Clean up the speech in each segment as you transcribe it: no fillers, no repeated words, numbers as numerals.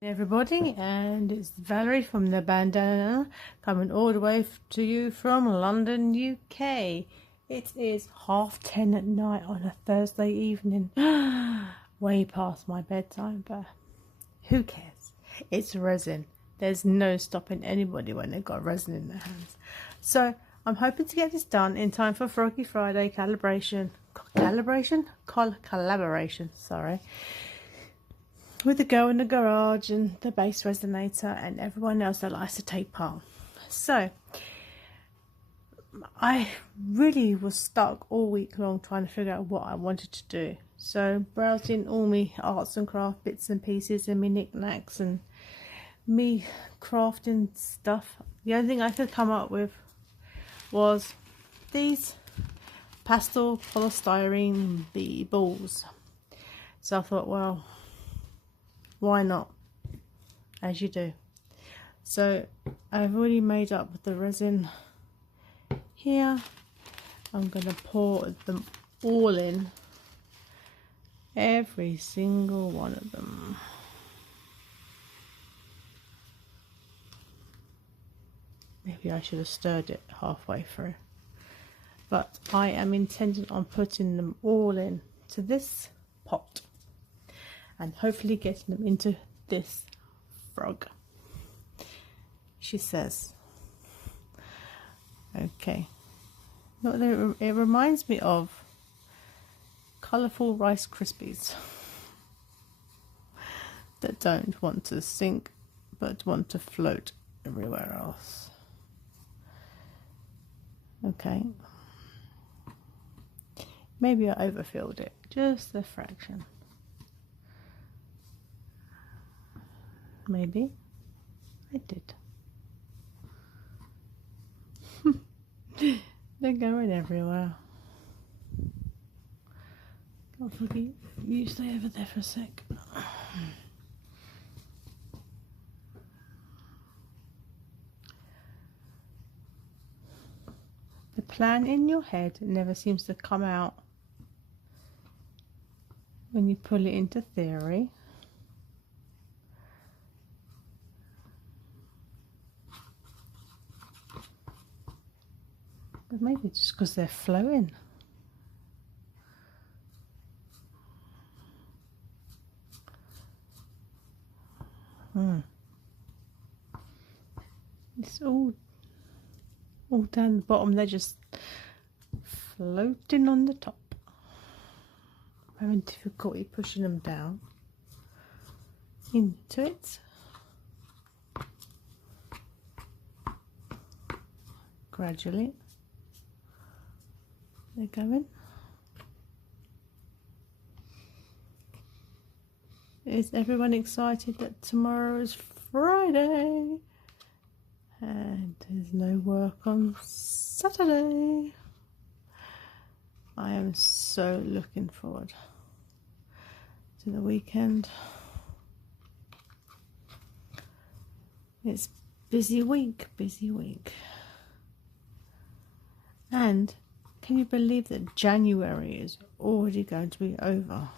Everybody, and it's Valerie from the bandana coming all the way to you from London, UK. It is 10:30 at night on a Thursday evening, way past my bedtime, but who cares? It's resin. There's no stopping anybody when they've got resin in their hands. So I'm hoping to get this done in time for Froggy Friday collaboration, sorry, with the girl in the garage and the bass resonator and everyone else that likes to take part. So I really was stuck all week long trying to figure out what I wanted to do. So browsing all my arts and craft bits and pieces and me knickknacks and me crafting stuff. The only thing I could come up with was these pastel polystyrene bee balls. So I thought, well, why not? As you do. So I've already made up the resin here. I'm going to pour them all in, every single one of them. Maybe I should have stirred it halfway through, but I am intending on putting them all in to this pot and hopefully getting them into this frog, she says. Okay, it reminds me of colourful Rice Krispies that don't want to sink but want to float everywhere else. Okay, maybe I overfilled it just a fraction. Maybe I did. They're going everywhere. Can't forget you stay over there for a sec. The plan in your head never seems to come out when you pull it into theory. But maybe just because they're flowing. It's all down the bottom. They're just floating on the top. I'm having difficulty pushing them down into it. Gradually. They're going. Is everyone excited that tomorrow is Friday and there's no work on Saturday? I am so looking forward to the weekend. It's busy week. And can you believe that January is already going to be over?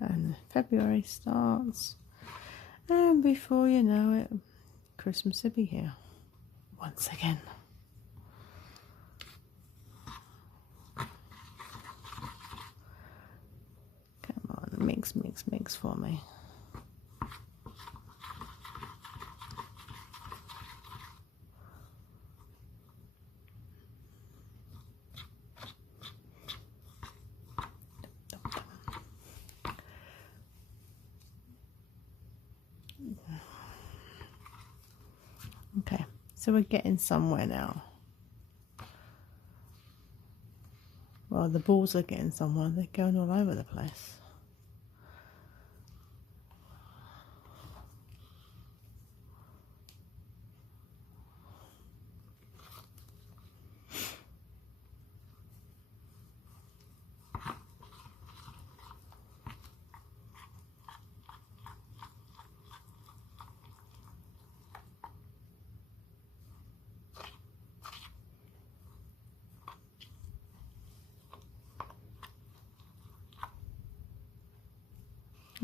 And February starts. And before you know it, Christmas will be here once again. Come on, mix for me. Okay, so we're getting somewhere now. Well, the balls are getting somewhere. They're going all over the place.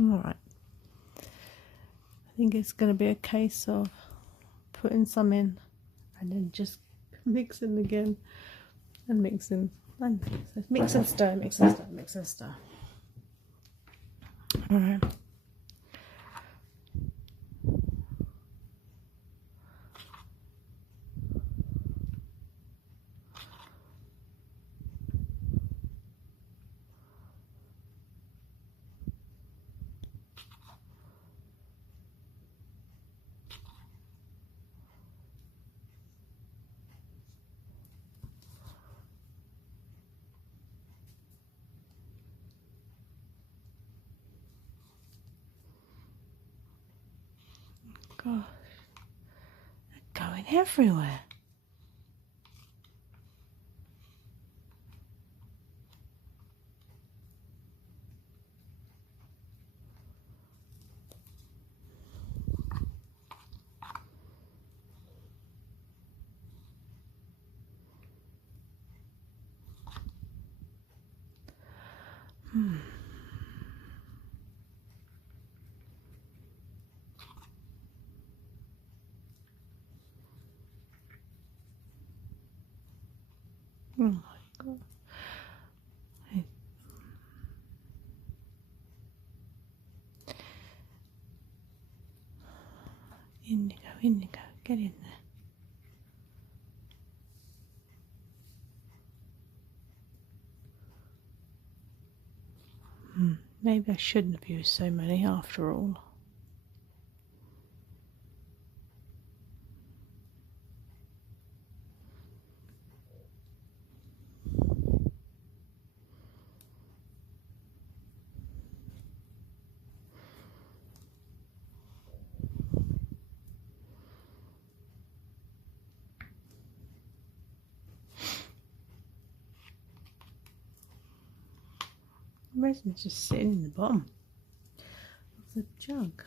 Alright. I think it's going to be a case of putting some in and then just mixing again and mixing and mix and stir, mix and stir, mix and stir. Alright. Gosh, they're going everywhere. Oh my God. Indigo, indigo, get in there. Maybe I shouldn't have used so many after all. Resin's just sitting in the bottom of the jug.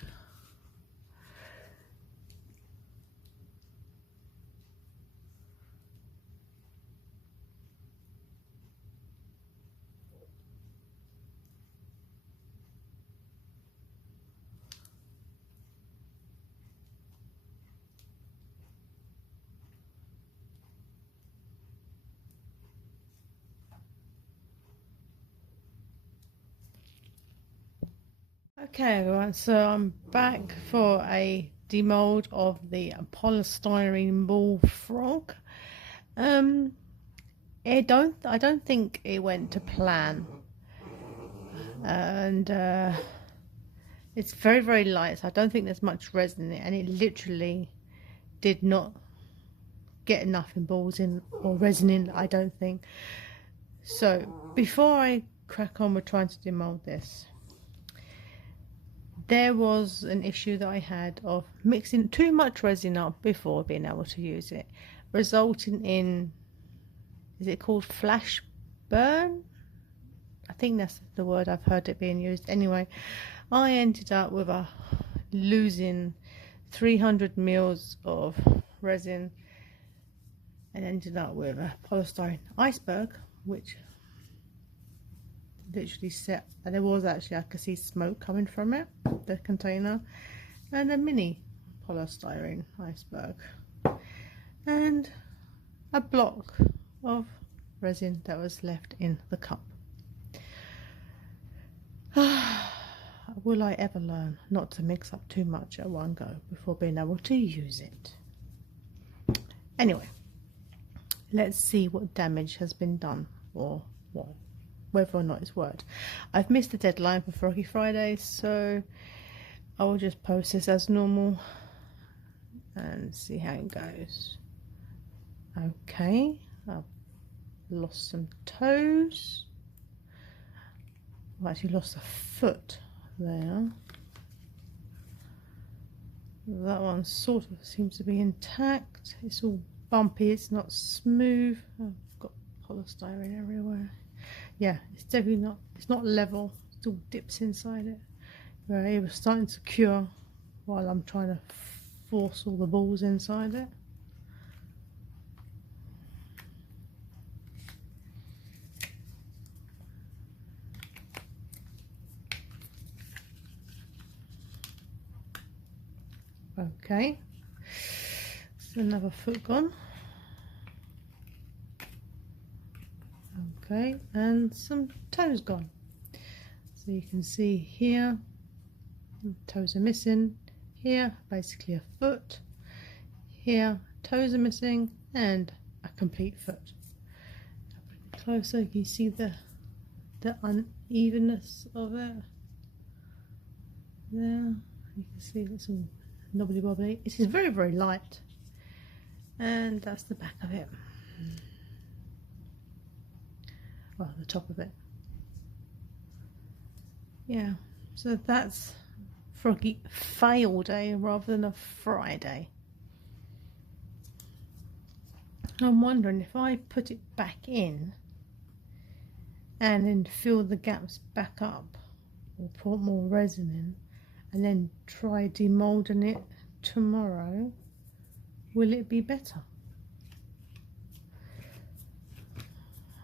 Okay everyone, so I'm back for a demold of the polystyrene ball frog. I don't think it went to plan, and it's very, very light, so I don't think there's much resin in it, and it literally did not get enough in balls in or resin in, I don't think. So before I crack on with trying to demold this, there was an issue that I had of mixing too much resin up before being able to use it, resulting in, is it called flash burn? I think that's the word I've heard it being used. Anyway, I ended up with losing 300 mils of resin and ended up with a polystyrene iceberg, which literally set, and there was actually, I could see smoke coming from it, the container, and a mini polystyrene iceberg and a block of resin that was left in the cup. Will I ever learn not to mix up too much at one go before being able to use it? Anyway, let's see what damage has been done, or what, whether or not it's worked. I've missed the deadline for Froggy Friday, so I will just post this as normal and see how it goes. Okay, I've lost some toes. I've actually lost a foot there. That one sort of seems to be intact. It's all bumpy, it's not smooth. I've got polystyrene everywhere. Yeah, it's definitely not, it's not level, it still dips inside it. Right, it was starting to cure while I'm trying to force all the balls inside it. Okay, so another foot gone. Okay, and some toes gone. So you can see here, toes are missing. Here, basically a foot. Here, toes are missing, and a complete foot. Closer, you can see the unevenness of it. There, you can see it's all knobbly wobbly. It is very, very light, and that's the back of it. Well, the top of it. Yeah, so that's Froggy Fail-day rather than a Friday. I'm wondering if I put it back in and then fill the gaps back up, or put more resin in, and then try demoulding it tomorrow, will it be better?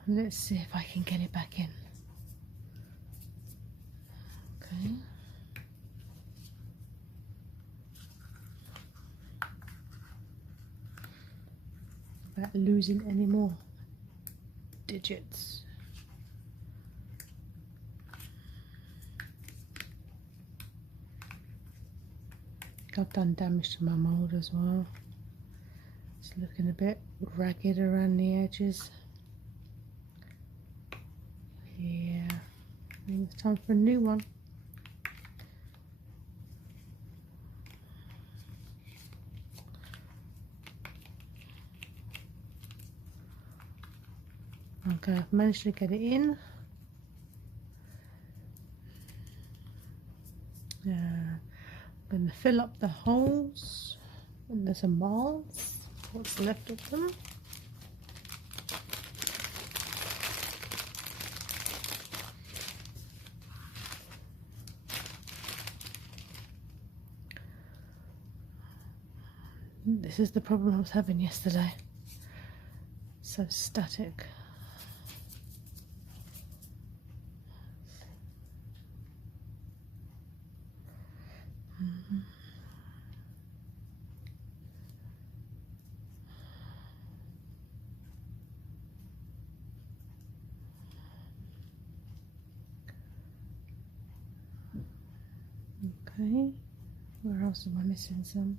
Let's see if I can get it back in. Okay. Without losing any more digits. I've done damage to my mould as well. It's looking a bit ragged around the edges. Yeah, I think it's time for a new one. Okay, I've managed to get it in. I'm going to fill up the holes and there's some marks, what's left of them. This is the problem I was having yesterday. So static. Okay, where else am I missing some?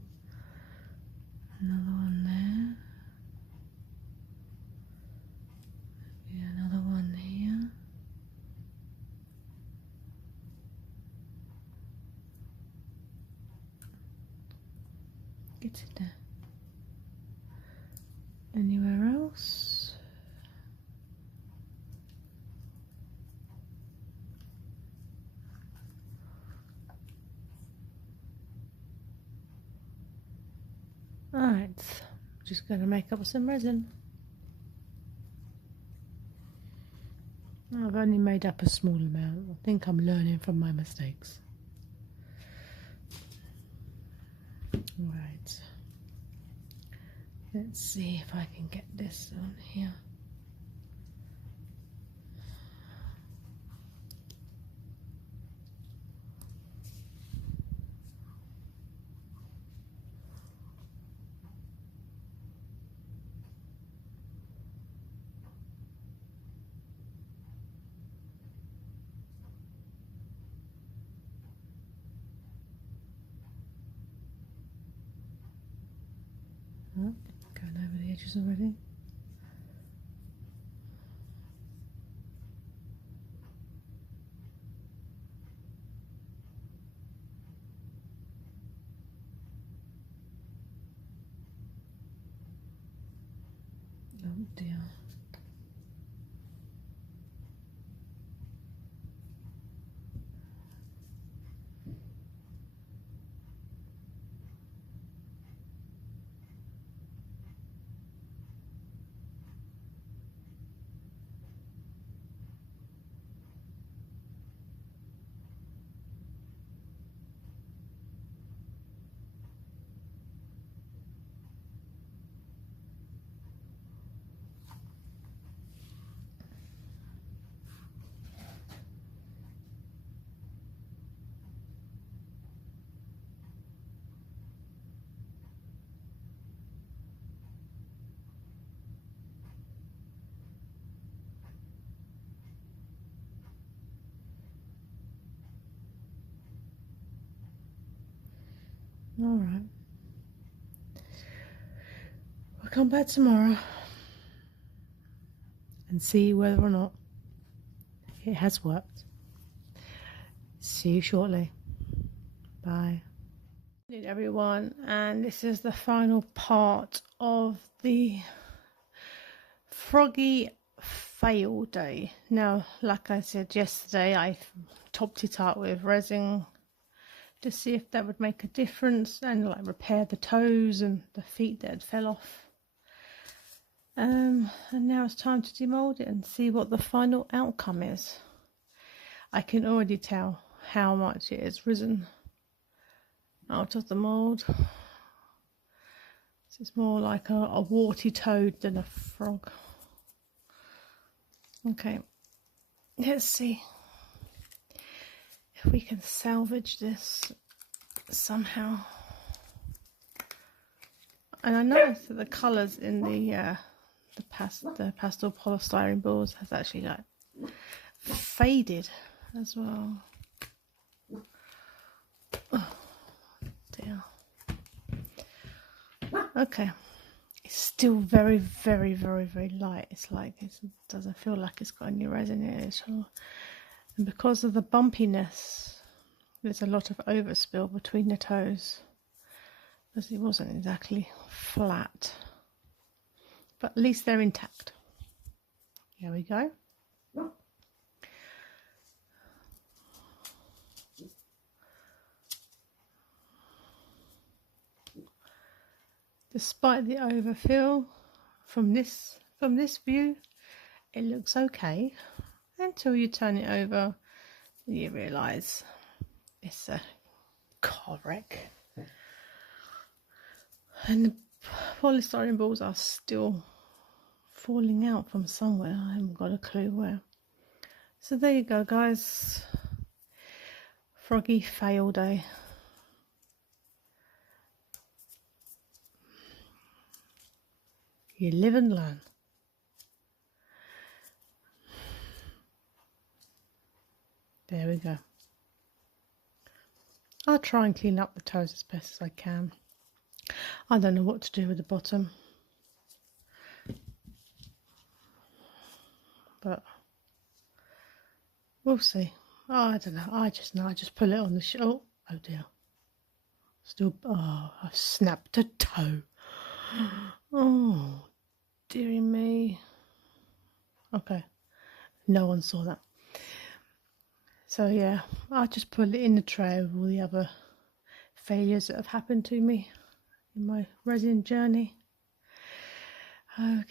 Another one there. Yeah, another one here. Get it there. Anywhere else? Alright, just going to make up some resin. I've only made up a small amount. I think I'm learning from my mistakes. Right. Let's see if I can get this on here. Oh, going over the edges already. Oh dear. Alright. We'll come back tomorrow and see whether or not it has worked. See you shortly. Bye. Good everyone, and this is the final part of the Froggy Fail-day. Now, like I said yesterday, I topped it up with resin to see if that would make a difference and like repair the toes and the feet that had fell off. And now it's time to demold it and see what the final outcome is. I can already tell how much it has risen out of the mold. It's more like a warty toad than a frog. Okay, let's see if we can salvage this somehow. And I noticed that the colours in the pastel polystyrene balls has actually like faded as well. Oh dear. Okay, it's still very, very, very, very light. It's like it doesn't feel like it's got any resin in it. And because of the bumpiness, there's a lot of overspill between the toes, because it wasn't exactly flat. But at least they're intact. Here we go. Despite the overfill, from this view, it looks okay until you turn it over and you realise it's a car wreck. And the polystyrene balls are still falling out from somewhere. I haven't got a clue where. So there you go, guys. Froggy Fail-day. You live and learn. There we go. I'll try and clean up the toes as best as I can. I don't know what to do with the bottom, but we'll see. Oh, I don't know. I just know. I just pull it on the oh dear. Still, oh, I've snapped a toe. Oh, dearie me. Okay, no one saw that. So yeah, I'll just put it in the tray with all the other failures that have happened to me in my resin journey. Okay,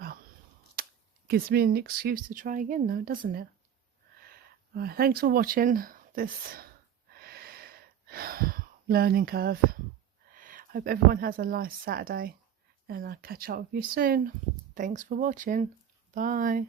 well, gives me an excuse to try again though, doesn't it? Alright, thanks for watching this learning curve. Hope everyone has a nice Saturday, and I'll catch up with you soon. Thanks for watching. Bye.